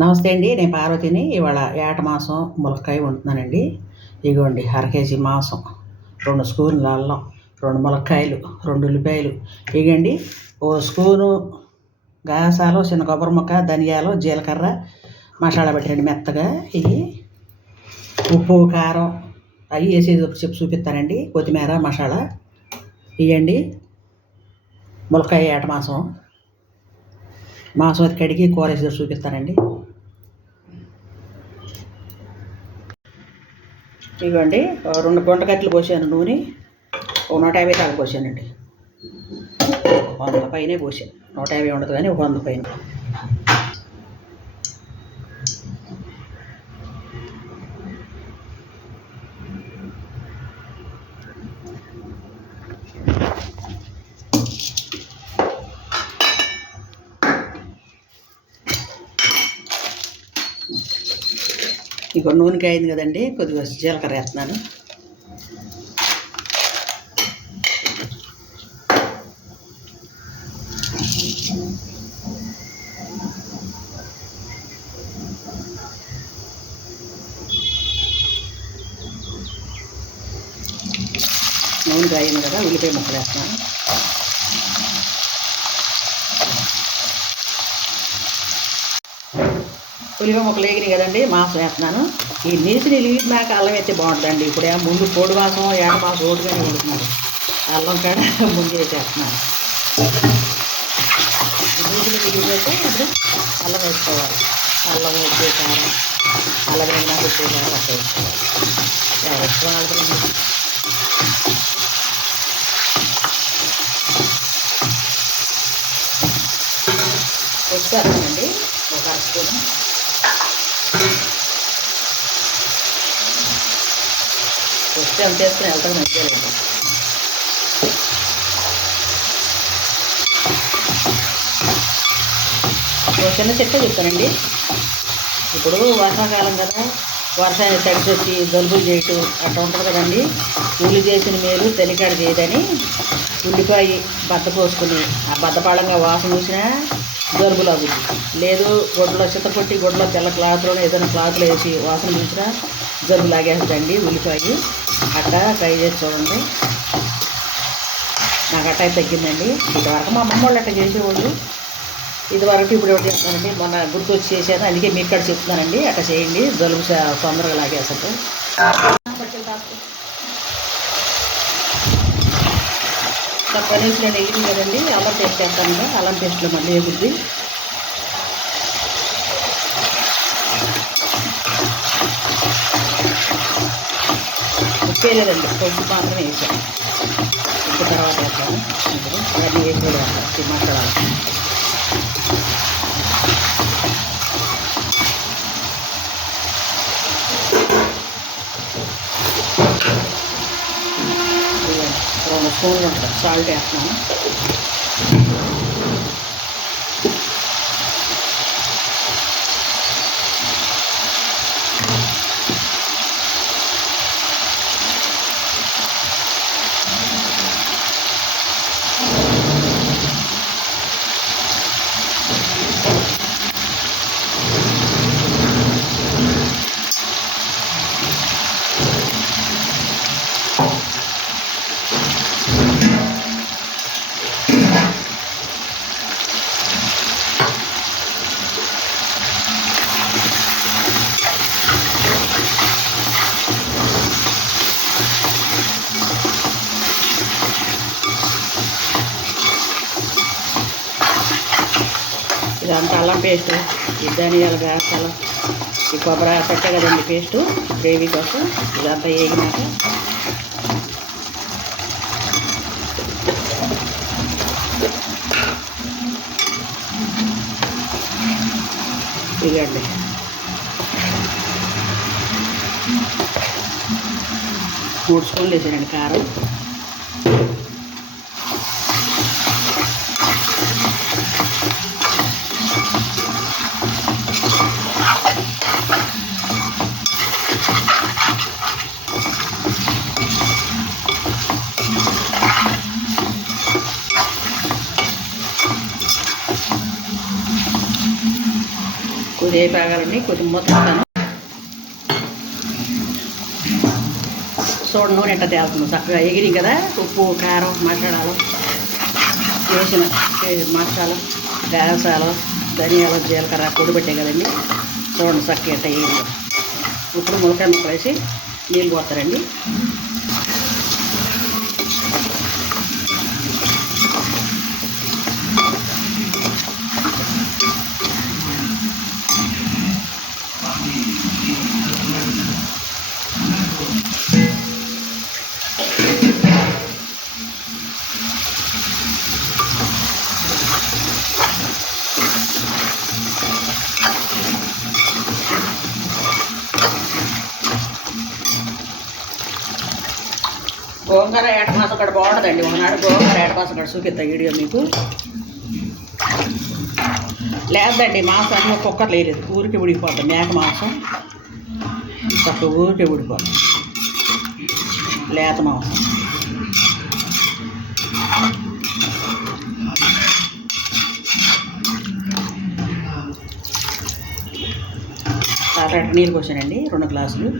నమస్తే అండి. నేను పార్వతిని. ఇవాళ ఏట మాసం ములక్కాయ వండుతున్నానండి. ఇగోండి కేజీ మాంసం, 2 స్పూన్ల అల్లం, 2 ములక్కాయలు, 2 ఉల్లిపాయలు, ఇగండి ఓ స్పూను గసాలు, చిన్న కొబ్బరి ముక్క, ధనియాలు, జీలకర్ర మసాలా పెట్టండి మెత్తగా. ఇవి ఉప్పు, కారం అవి వేసి చెప్పి చూపిస్తానండి. కొత్తిమీర, మసాలా ఇవ్వండి. ములక్కాయ ఏట మాసం అది కడిగి కూర వేసి చూపిస్తానండి. ఇవ్వండి 2 గుంటగట్లు పోసాను నూనె, 150 దాకా పోసానండి. 100 పైనే పోసాను. 150 ఉండదు కానీ 100 పైన. ఇక నూనెకి అయింది కదండి, కొద్దిగా జీలకర్ర వేస్తున్నాను. నూనెకి అయింది కదా, ఉల్లిపాయ ముక్కలు వేస్తున్నాను. ఉల్లిపాయ ముక్కలు వేగినాయి కదండి, మాంసం వేస్తున్నాను. ఈ నీటిని మేక అల్లం వేస్తే బాగుంటుందండి. ఇప్పుడు ముందు కోడి మాసం, ఏట మాసం ఓటుగానే వండుతున్నారు. అల్లం కాడ ముందు వేసేస్తున్నాను. నీటిని మిగిలిపోతే ఇప్పుడు అల్లం వేసుకోవాలి. అల్లం ఉప్పు, కారం, అల్లం వేసినా ఉప్పు, కారం అట్లా వేసుకోవాలి. వేసుకోవాలి. వచ్చేస్తానండి ఒక అరస్పూను. వస్తే అంత వేసుకుని వెళ్తాను మంచిగా. చిన్న చెట్టే చెప్తానండి. ఇప్పుడు వర్షాకాలం కదా, వర్షాన్ని తడిసొచ్చి జలుబులు చేయటం అట్లా ఉంటుంది కదండి. ఉల్లి చేసిన మేలు తెలికాడు చేయదని ఉల్లిపాయ బద్ద పోసుకుని ఆ బద్దపాళంగా వాసన చూసినా జలుబులు అవుతుంది. లేదు గొడ్డలో చిత్తకొట్టి గొడ్డలో తెల్ల క్లాత్లో ఏదైనా క్లాత్లో వేసి వాసన చూసినా జలుబు లాగేస్తుందండి ఉల్లిపాయ. అట్లా ట్రై చేసి చూడండి. నాకు అట్ట తగ్గిందండి. ఇదివరకు మా అమ్మమ్మ వాళ్ళు అట్లా చేసేవాళ్ళు. ఇదివరకు ఇప్పుడు ఎవరు చేస్తానండి, మొన్న గుర్తొచ్చి చేశాను, అందుకే మీకు ఇక్కడ చెప్తున్నానండి. అట్లా చేయండి, జలుబు తొందరగా లాగేసట్టు. పనీస్ నేను వేయింది కదండి, అల్లం పేస్ట్ వేస్తాను. అల్లం పేస్ట్లో మళ్ళీ వేగుద్ది. ఉప్పు వేయలేదండి, కొంచెం మాత్రమే వేసాను. ఉప్పు తర్వాత వేస్తాను. ఇవన్నీ వేసి వేస్తాను మసాలా. రెండు స్పూన్లు ఉంటుంది సాల్ట్ వేస్తున్నాను. ఇదంతా అల్లం పేస్టు, ఈ ధనియాలు, గసాలు, ఈ కొబ్బరి పెట్టే కదండి పేస్టు గ్రేవీ కోసం. ఇదంతా వేగినాక ఇదండి 3 స్పూన్లు వేసానండి కారం. కొద్దిగా వేపాగాలండి, కొద్దిగా మూత పెడతాను. చూడండి నూనె ఎట్ట తేలుతుంది చక్కగా ఎగిరి కదా. ఉప్పు కారం మసాలాలు వేసిన మసాలా గసాలు ధనియాలు జీలకర్ర పొడి పెట్టాయి కదండి. చూడండి చక్కగా ఎట్ట ఎగిరి. ఇప్పుడు ములకాయ ముక్కలు వేసి నీళ్ళు పోతారండి. గోంగూర ఏటమాసం కూడా బాగుంటుందండి. ఒకనాడు గోంగూర ఏటమాసం కూడా చూపిస్తా వీడియో మీకు. లేదండి మాంసం అన్నీ కుక్కర్ లేదు, ఊరికి ఉడికిపోతుంది. మేక మాంసం చక్క ఊరికే ఉడిపోతుంది, లేత మాంసం. అరటి నీళ్ళు పోసానండి 2 గ్లాసులు.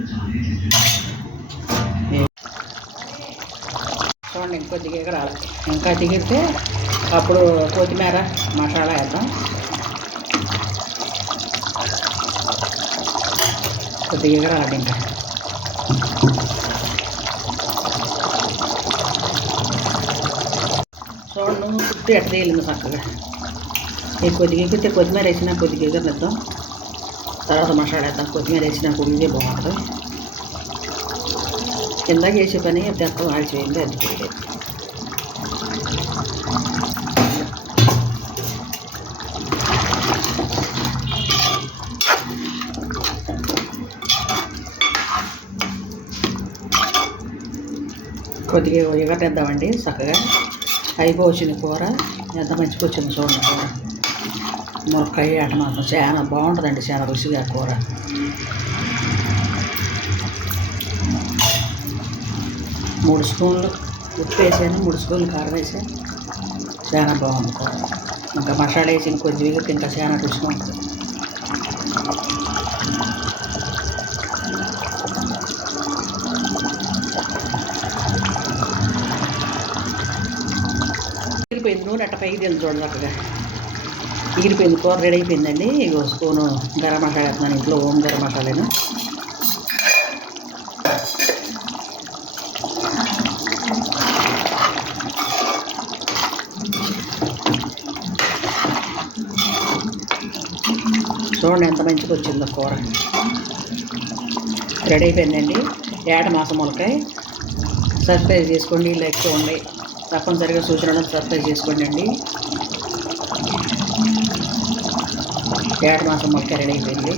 చూడండి ఇంకొద్దిగా ఎగరాలి. ఇంకా దిగితే అప్పుడు కొత్తిమీర మసాలా వేద్దాం. కొద్దిగా ఎగరాలి ఇంకా. చూడండి చుట్టూ ఎట్ట తేలింది చక్కగా. ఈ కొద్దిగా ఎగిరితే కొత్తిమీర వేసినా కొద్దిగా ఎగరనిద్దాం, తర్వాత మసాలా వేద్దాం. కొత్తిమీర వేసినా కొద్దిగా బాగుంటుంది. కింద చేసే పని తెత్తం ఆడిచేయండి, అది చేయలేదు. కొద్దిగా ఎగటేద్దామండి చక్కగా. అయిపోవచ్చింది కూర, ఎంత మంచిగా వచ్చింది చూడండి. కూర ములక్కాయ ఏటమాసం చాలా బాగుంటుందండి, చాలా రుచిగా కూర. మూడు స్పూన్లు ఉప్పు వేసాను, 3 స్పూన్లు కారం వేసాను. చాలా బాగుంది కూర. ఇంకా మసాలా వేసి కొద్దిగా ఇంకా చాలా రుచిగా ఉంటుంది. ఎగిరిపోయింది నూనె అట్ట పైకి తెలిసి చూడండి చక్కగా ఎగిరిపోయింది. కూర రెడీ అయిపోయిందండి. ఇగో స్పూను గరం మసాలా వేస్తున్నాను, ఇంట్లో ఓం గరం మసాలాను. చూడండి ఎంత మంచిగా వచ్చిందో కూర. రెడీ అయిపోయిందండి ఏటమాసం ములక్కాయ. సబ్స్క్రైబ్ చేసుకోండి, లైక్ చేయండి, తప్పనిసరిగా సూచనలను సబ్స్క్రైబ్ చేసుకోండి అండి. ఏటమాసం ములక్కాయ రెడీ అయిపోయింది.